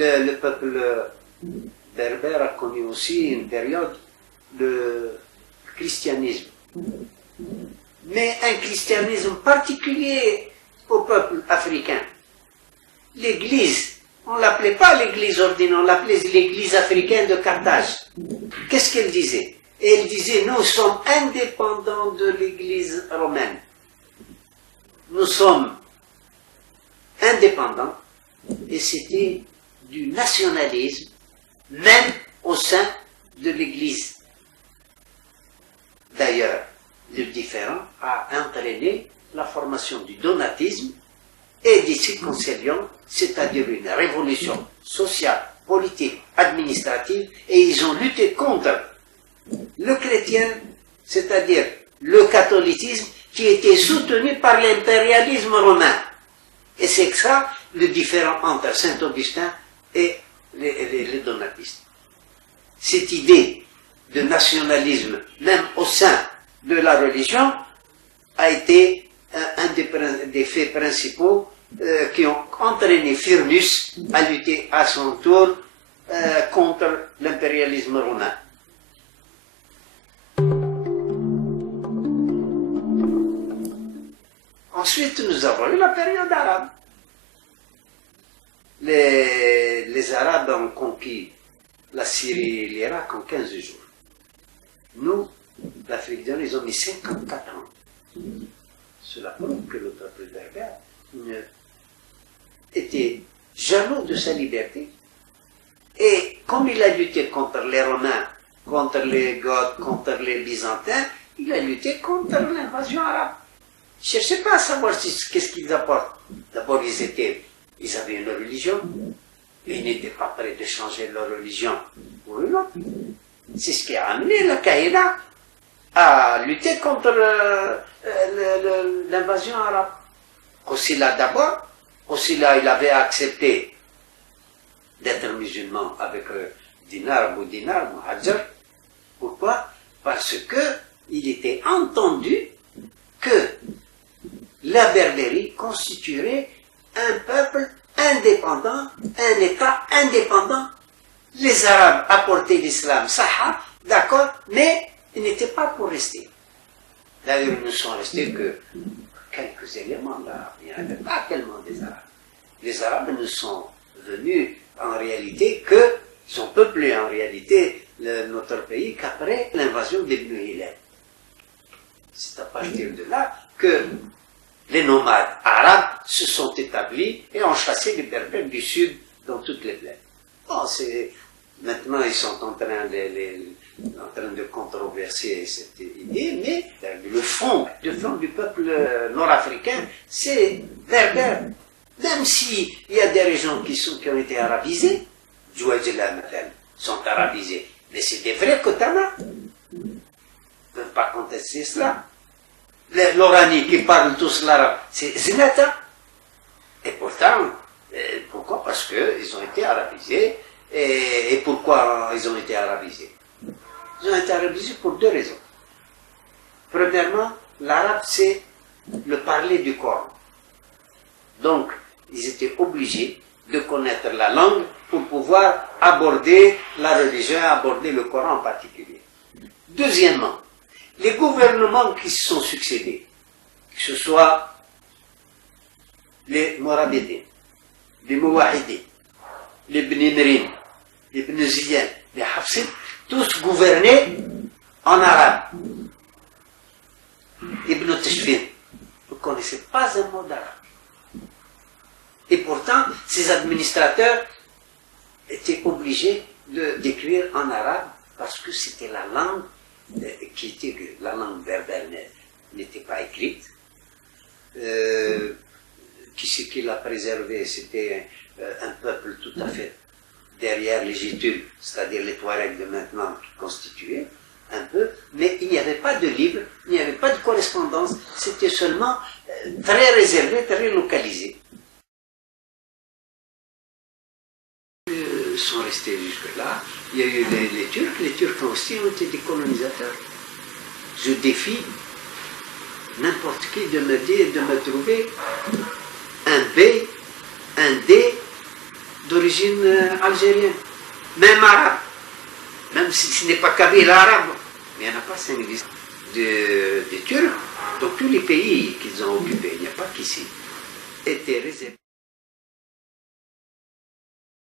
le peuple berbère a connu aussi une période de christianisme. Mais un christianisme particulier au peuple africain. L'Église, on ne l'appelait pas l'Église ordinaire, on l'appelait l'Église africaine de Carthage. Qu'est-ce qu'elle disait? Elle disait, nous sommes indépendants de l'Église romaine. Nous sommes indépendants, et c'était du nationalisme, même au sein de l'Église. D'ailleurs, le différend a entraîné la formation du donatisme et des circoncilions, c'est-à-dire une révolution sociale, politique, administrative, et ils ont lutté contre le chrétien, c'est-à-dire le catholicisme, qui était soutenu par l'impérialisme romain. Et c'est ça le différend entre Saint-Augustin et les donatistes. Cette idée de nationalisme, même au sein de la religion, a été un des faits principaux qui ont entraîné Firmus à lutter à son tour contre l'impérialisme romain. Ensuite, nous avons eu la période arabe. Les Arabes ont conquis la Syrie et l'Irak en 15 jours. Nous, l'Afrique du Nord, ils ont mis 54 ans. Cela prouve que le peuple berbère était jaloux de sa liberté. Et comme il a lutté contre les Romains, contre les Goths, contre les Byzantins, il a lutté contre l'invasion arabe. Ne cherchez pas à savoir qu'est-ce qu'ils apportent. D'abord, ils avaient une religion, et ils n'étaient pas prêts de changer leur religion pour une autre. C'est ce qui a amené la Qaïda à lutter contre l'invasion arabe. Osila d'abord, Osila il avait accepté d'être musulman avec Dinar, Abu Dinar, Muhajir. Pourquoi? Parce qu'il était entendu que la Berbérie constituerait un peuple indépendant, un État indépendant. Les Arabes apportaient l'islam, Saha, d'accord, mais ils n'étaient pas pour rester. D'ailleurs, ils ne sont restés que quelques éléments là. Il n'y en avait pas tellement des Arabes. Les Arabes ne sont venus en réalité que, ils ont peuplé en réalité notre pays qu'après l'invasion d'Ibn Hilal. C'est à partir de là que les nomades arabes se sont établis et ont chassé les Berbères du sud dans toutes les plaines. Bon, maintenant, ils sont en train de controverser cette idée, mais le fond du peuple nord-africain, c'est berbère. Même s'il y a des régions qui ont été arabisées, Djouadjila, madame, sont arabisées, mais c'est des vrais Kotana. Ils ne peuvent pas contester cela. Les Lorani qui parlent tous l'arabe, c'est Zinata. Et pourtant, pourquoi? Parce qu'ils ont été arabisés. Et pourquoi ils ont été arabisés? Ils ont été arabisés pour deux raisons. Premièrement, l'arabe, c'est le parler du Coran. Donc, ils étaient obligés de connaître la langue pour pouvoir aborder la religion, aborder le Coran en particulier. Deuxièmement, les gouvernements qui se sont succédés, que ce soit les Morabédés, les Mouahidés, les Bnimrin, les Bneziyans, les Hafsid, tous gouvernés en arabe. Ibn Tashfin ne connaissait pas un mot d'arabe. Et pourtant, ces administrateurs étaient obligés d'écrire en arabe parce que c'était la langue la langue berbère n'était pas écrite. Qui l'a préservé, c'était un peuple tout à fait derrière les Gétules, c'est-à-dire les Touaregs de maintenant qui constituaient un peu, mais il n'y avait pas de livre, il n'y avait pas de correspondance, c'était seulement très réservé, très localisé. Sont restés jusque-là. Il y a eu les Turcs aussi ont été des colonisateurs. Je défie n'importe qui de me dire, de me trouver un B, un D d'origine algérienne, même arabe, même si ce n'est pas kabyle arabe, mais il n'y en a pas 5000 de Turcs. Donc tous les pays qu'ils ont occupés, il n'y a pas qu'ici, étaient réservés.